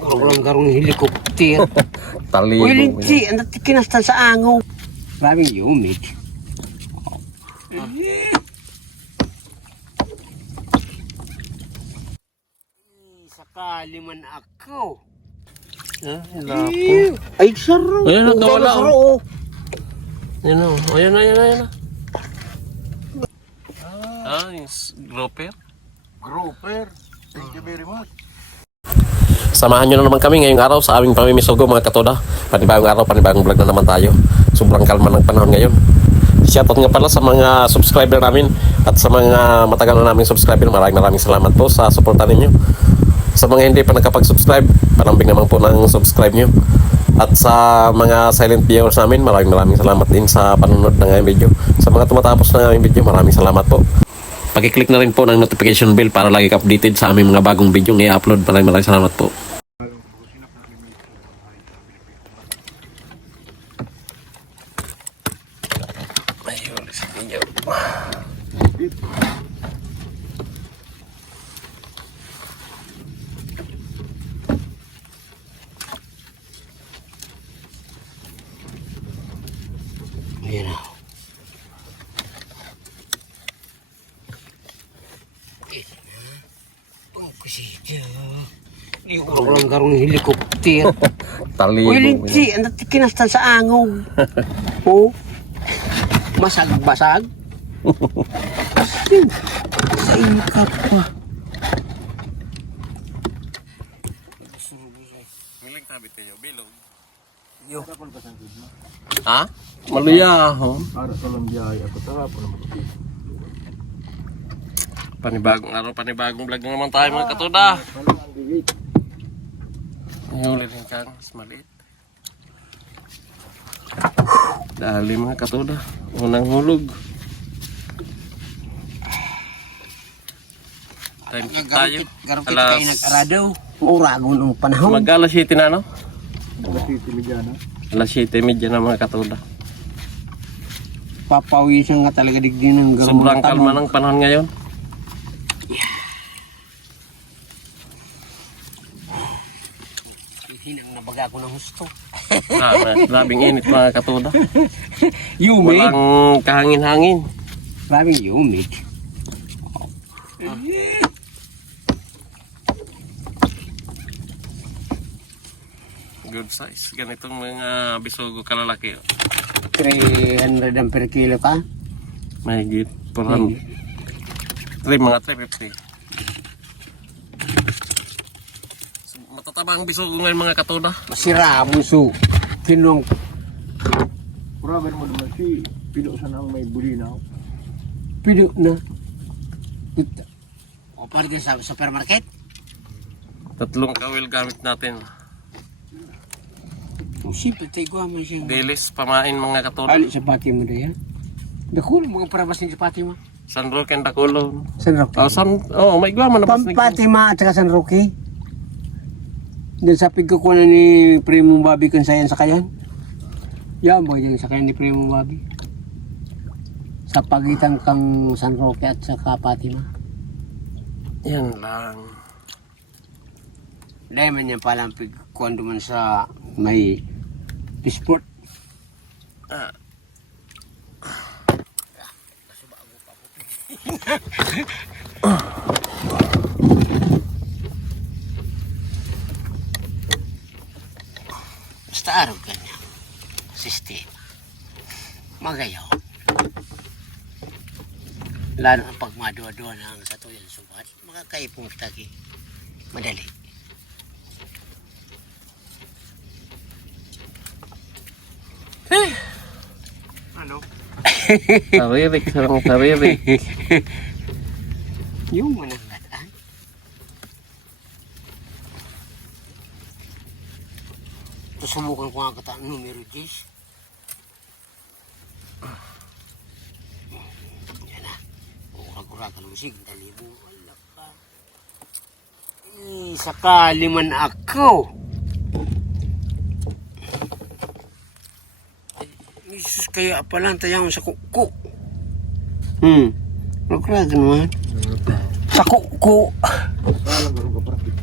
Walang garong helikopter. Tali. Uy, linti. Ang kinastan sa angaw. Maraming humid. Sakali man ako. Ay, saro. Ayan, nawala, Saro. Ayan o. Ayan na. Yung grouper. Grouper. Thank you very much. Samahan nyo na naman kami ngayong araw sa aming pamimisugo mga katoda. Panibagong araw, panibagong vlog na naman tayo. Sobrang kalma ng panahon ngayon. Shoutout nga pala sa mga subscriber namin at sa mga matagal na naming subscriber. Maraming salamat po sa suporta ninyo. Sa mga hindi pa nakapag-subscribe, palambing naman po ng subscribe nyo. At sa mga silent viewers namin, maraming salamat din sa panonood ng aming video. Sa mga tumatapos ng aming video, maraming salamat po. Pag-click na rin po ng notification bell para lagi ka-updated sa aming mga bagong video na i-upload. Maraming salamat po. Ayan na. Walang garong helikopter. Tali. Uy, linti. Ang kinastan sa angaw. Oh. Masag-basag. Asin. Sa ikat pa. Miling tabi kayo, bilog. Yo. Ha? Maluya ho. Para sa lambiay ako tapos na makapit. Panibagong araw, panibagong vlog na naman tayo mga katoda. Huli rin kang mas maliit. Dali mga katoda. Unang hulog. Time check tayo. Garong kita kayo nag-aradaw. Urago ng panahon. Mag-alas 7 na no? Nakiti Mediana. Alas 7:30 na mga katoda. Papawisan nga talaga digdi ng garong Sobrang kalma ng panahon ngayon. Hinang nabaga ko ng husto. Grabing init mga katoda. Humid. Walang kahangin-hangin. Maraming humid. Good size. Ganitong mga bisugo kalalaki. 300 ang per kilo ka? Mahigit. 400. Mga 350. So, matatabang bisugo ngayon mga katoda. Masira mo so. Kinong Grabe mo naman si Pino sa nang may bulinaw. pido na. O pwede sa supermarket? 3 kawil gamit natin. O simple tayo ko man siya. Dilis, pamain mga katoda. Ali sa pati mo na yan. Dako mga parabas ng sa pati mo. San Roque and Daculo. San Roque. May guama na bas. Pampatima at saka San Roque. Dahil sa pigkukunan ni Primo Bobby kung sayan sa kayan. Yan ba yung sa kayan ni Primo Bobby? Sa pagitan kang San Roque at saka Fatima. Yan lang. Dahil man yan palang pigkukunan duman sa may sport. Basta araw kanya. Sistema. Magayaw. Lalo ang pagmadua-dua ng sa tuyan subat, makakaipong kitagi. Madali. Ano? Saririk, sarang saririk. Yung manangataan. Ito sumukan ko nga kataan numero 10. Yan na. Urag-uragan mo sige. Dali mo. Wala ka. Sakali man ako. Jesus, kaya palang tayang sa kuko. Urag-uragan mo. Sa kuko. Salang garong kaprakit.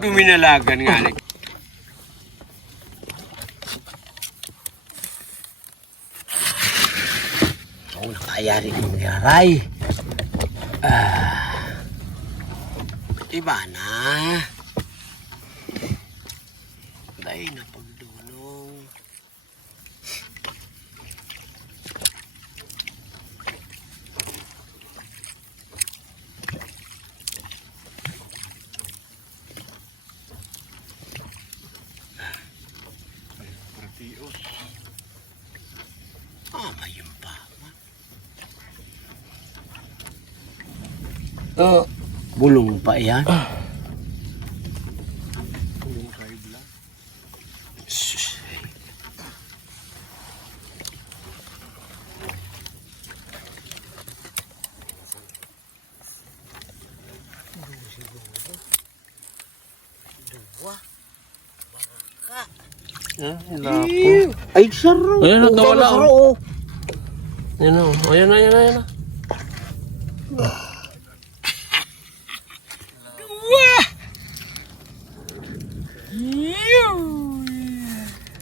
Duminalagan nga ni. Oh, nakayari ng yaray. Iba na. Dahil na pagdunong. Ayun pa. Bulong pa yan. Sus. Ay, saro. Ayan, nakawala, Oh. Ayan na, ayan na, ayan na, ayan na.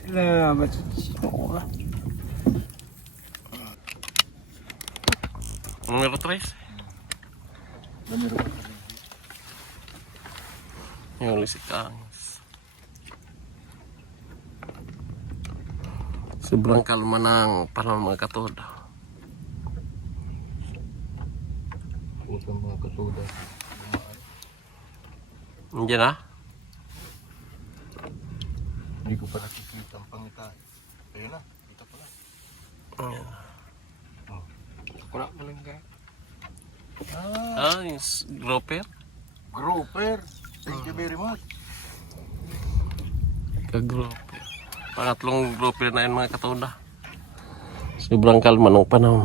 Salamat sa Diyos. Numero 3. Yung ulit si Kangs. Sobrang kalma ng panahon mga katoda. Huwag kang mga katuda. Hindi na? Hindi ko pa nakikita ang pangitay. Ayun na, kita pala. Wala mo lang ka. Yung grouper. Grouper. Thank you very much. Kag-grouper. Pangatlong grouper na yun mga katoda. Sobrang kalma ng panahon.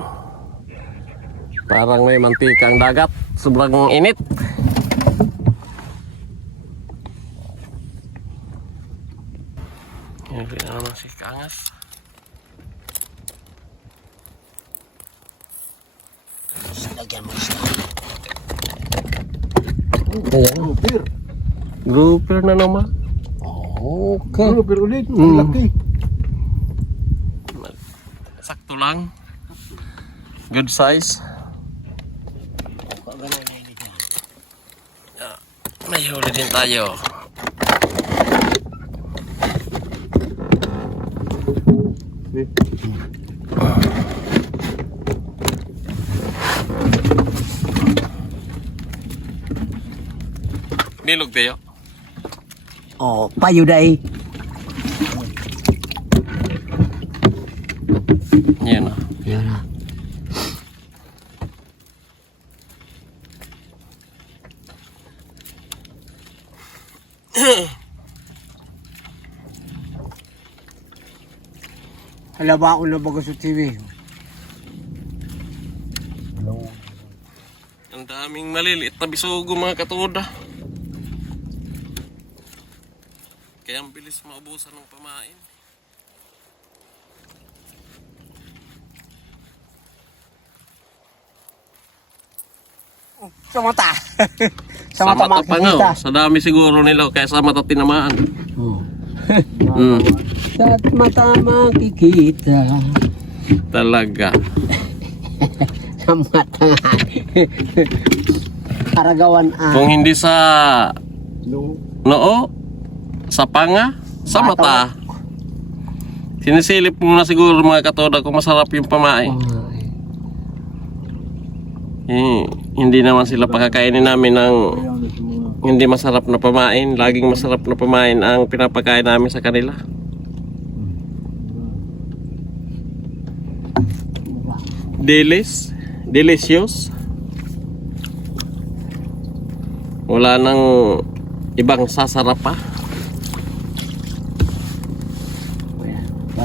Parang may mantika ang dagat. Sobrang init. Yan naman si Kangas. Lagyan mo siya. Ayan. Grouper. Grouper na naman. Okay. Grouper ulit. Ang laki. Sakto lang. Good size. May huli din tayo. Bilog tayo. Oh, payo day. Yan na. Yan na. Hala ba ako na bago sa TV? Ang daming maliliit na bisugo mga katuda. Kaya ang bilis maubusan ng pamain. Sa mata. Sa mata pa nga. Oh. Sa dami siguro nila kaya sa mata tinamaan. Oh. Sa mata makikita. Talaga. Sa mata. Aragawan Kung hindi sa noo, sa panga, sa mata. Sinisilip mo na siguro mga katoda kung masarap yung pamain. Hindi naman sila pakakainin namin ng hindi masarap na pamain. Laging masarap na pamain ang pinapakain namin sa kanila. Delicious. Wala nang ibang sasarap pa.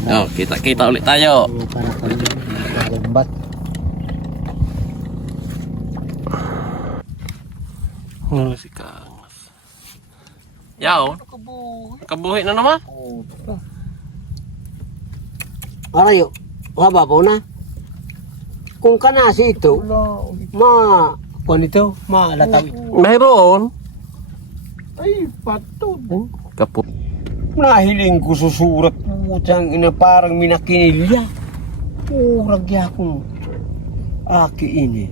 Oh, kita ulit tayo. Para kalumbat. Wala si Kangas. Yaw, kabuhi na naman. Arayo, haba po na. Kung kanasi ito, kuan ito, maalatawid. Mayroon. Ay, patod. Kaput. Nahiling ko susurat putang ina parang minakinilya. Urag yakong aki ini.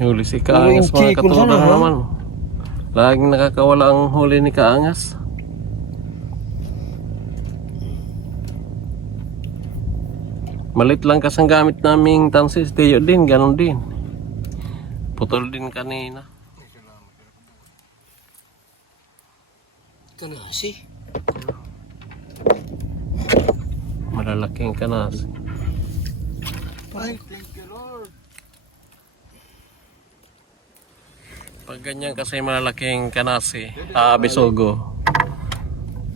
Huli si Kaangas mga Chikon katuda sana, ha? naman. Laging nakakawala ang huli ni Kaangas. Malit lang kasang gamit naming tansis. Tiyo din, ganon din. Putol din kanina. Kanasi. Malalaking kanas. Ay, thank you, Lord. Pag ganyan kasi malalaking kanasi, bisogo.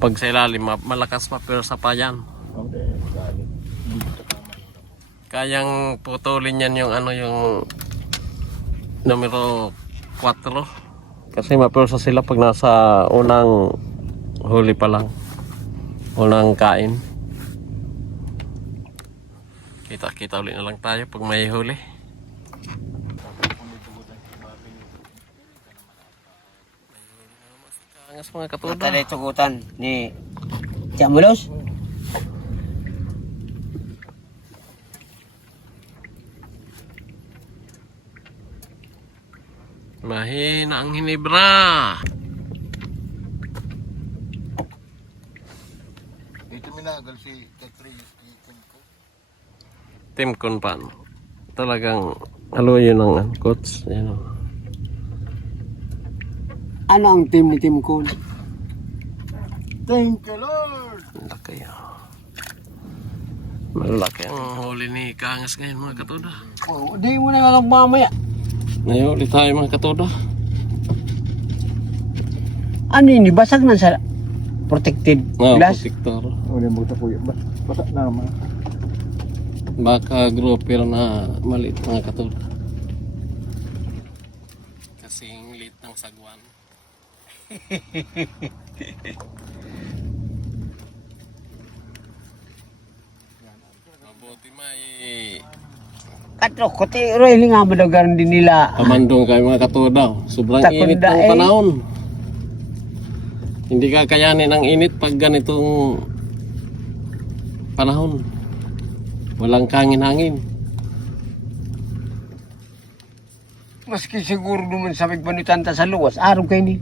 Pag sa ilalim, malakas mapirsa pa yan. Okay, galing. Kayang putulin yan yung ano yung numero 4. Kasi mapirsa sila pag nasa unang huli pa lang. Unang kain. Kita-kita ulit na lang tayo pag may huli. Angas mga katuda. Mata na tugutan ni Tiamulos. Mahina ang hinibra. Dito minagal si Katrina ko. Tim kon pan. Talagang aloy yun ang coach. Yan o. Ano ang team ni Tim Kun? Thank you, Lord. Malaki. Malaki ang huli ni Kaangas ngayon mga katuda. Oh, di mo na lang mamaya. Ngayon ulit tayo mga katuda. Ano ini basag na sa protected glass? Protector. Ulit mo ito kuya. Basta naman. Baka grouper na maliit mga katuda. Kasing liit ng sagwan. Mabuti may Katro ko ti roy nga madagan din nila. pamandong kayo mga katuda. Sobrang Takunda init ng eh. panahon. Hindi kakayanin ang init pag ganitong panahon. Walang kangin-hangin. Maski siguro naman sa pagbanutan ta sa luwas, araw kay ni.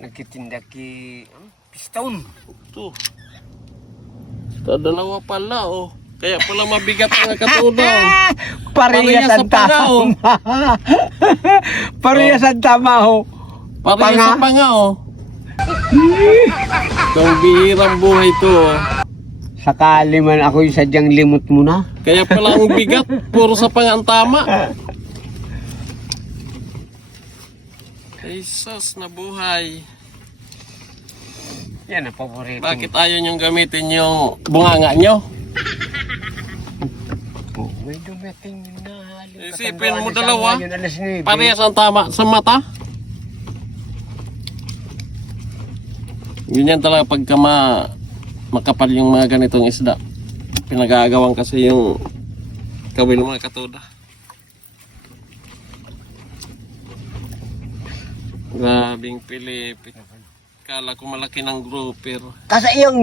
Nagtitinda ki piston. Ito. Dalawa pala oh. Kaya pala mabigat mga katuda. Parehas ang tama. Parehas ang tama ho. Parehas Panga. sa panga oh. Itong bihirang buhay to oh. Sakali man ako yung sadyang limot mo na. Kaya pala ang bigat. Puro sa panga ang tama. Jesus na buhay. Yan ang paborito. Bakit ayaw niyong gamitin yung bunganga nyo? Oh, may dumating na. Isipin mo dalawa. Parehas. Parehas ang tama sa mata. Ganyan talaga pagka makapal yung mga ganitong isda. Pinag-aagawan kasi yung kawil mga katuda. Grabing Pilipit. Kala ko malaki ng grouper. Kasi yung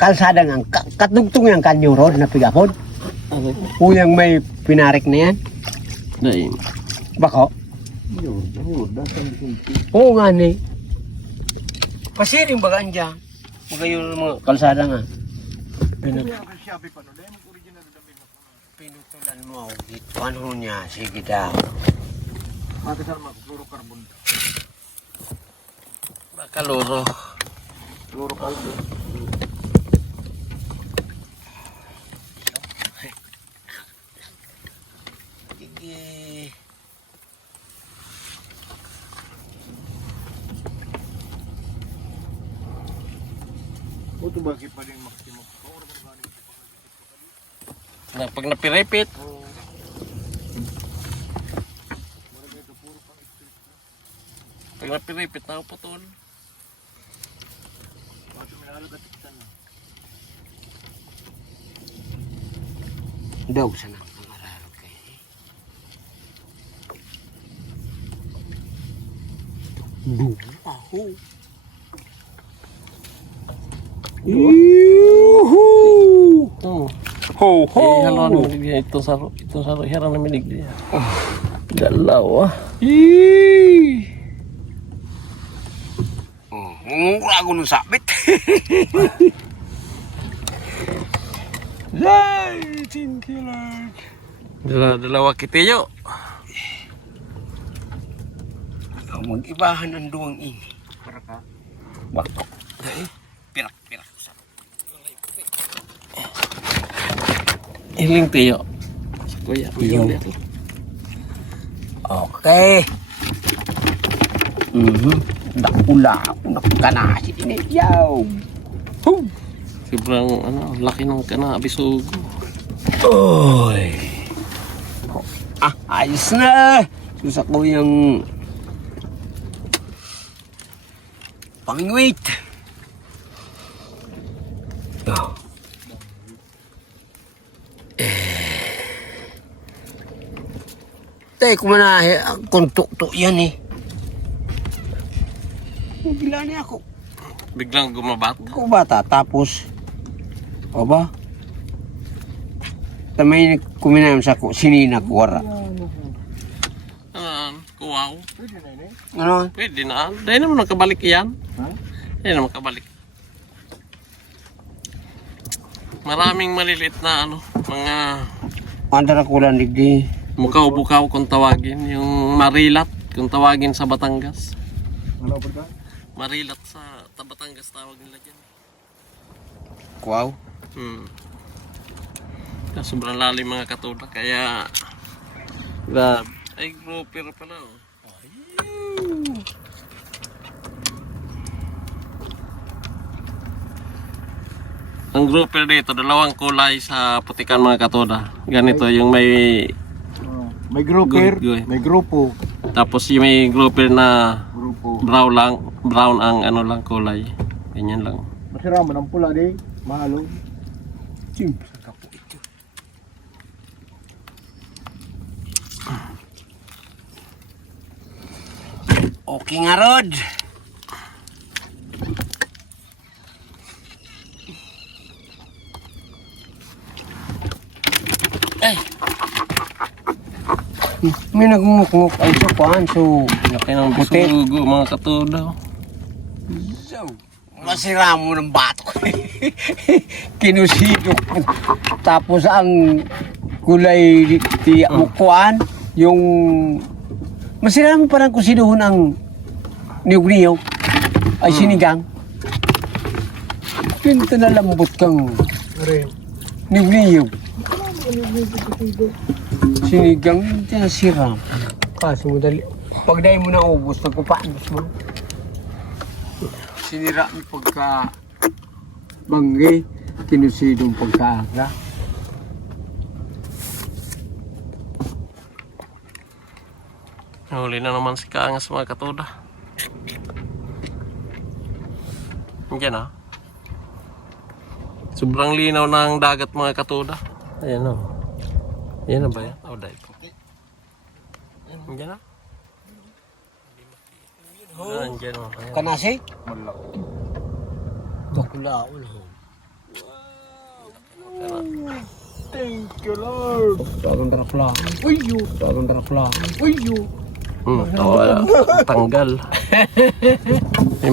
kalsada nga, katugtong yung kanyo road na pigapod. Uyang may pinarik na yan. Dahil. Bako? Yun, dasan sinti. Oo nga ni. Kasi rin bagaan dyan. Magayon mga kalsada nga. Siyabi pa no, dahil mag-original dami mo. Pinutulan mo. Ito ano niya. Sige daw. Mati sa mag-fluorocarbon. Bakaluro. Fluorocarbon. Sige. O ito bakit pa rin makikimog? Pag napiripit. Pag napiripit na putol. Daw sa nang araro kay. Duaho. Yuhu! Oh. Ho ho! Halon ito saro hirang na minig dia. Dalawa. Ih. Mumura ako nung sabit. Yay! Thank you, Lord. Dalawa kitiyo. Mag-ibahan ang duwang ini. Para ka. Bakok. Pirak-pirak. Iling tiyo. Kuya, Iyo. iyo. Okay. Nakula ako. Nakanasi ini. Yaw. Hoo! Sobrang laki ng kanabisugo. Oy. Ayos na. Susak ko yung pamingwit. Oh. Kung manahe, kung tukto yan eh. Bigla niya ako. Biglang gumabat. Ako bata, tapos, o ba? Tamay kuminayam sa sinina kuwara. Kuwaw. Ano? Pwede na. Dahil naman nakabalik yan. Ha? Dahil naman nakabalik. Maraming maliliit na mga Andara kulang digdi. bukaw-bukaw kung tawagin. Yung marilat kung tawagin sa Batangas. Ano ba ka? Marilat sa Batangas tawag nila dyan. Wow. Kaya sobrang lalim mga katuda. Kaya grabe. Ay, grouper pala. Oh. Ang grouper dito, dalawang kulay sa putikan mga katuda. Ganito yung may May grouper, Good, good. may grupo. tapos yung may grouper na Grupo. brown ang lang kulay. Ganyan lang. Masiraman ang pula di. Mahalo. Siyempre, kapo ito. Okay nga, Rod. Ay, May nagmukmuk ay so kuhan, so laki ng Puti. bisugo mga katuda. masira mo ng bato. Kinusidok. Tapos ang kulay di mukuan, yung masira mo parang kusiduhon ang niyog-niyog ay sinigang. Pinto na lambot kang Are. niyog-niyog. Sinigang, hindi na siram. Kaso mo dali. Pag dahil mo na ubos, nagpapanos mo. Sinira mo pagka banggi, kinusidong pagkaaga. Huli na naman si Kaangas mga katuda. Diyan ah. Sobrang linaw ng dagat mga katuda. Ayan o. Ayan na ba yan? Oh, dahil po. Diyan ah. Diyan o. Kanasi? Malaki. Bakulaon ho. Thank you, Lord. Bagong darapla. Uy, you. Bagong darapla. Uy, you. Tanggal. May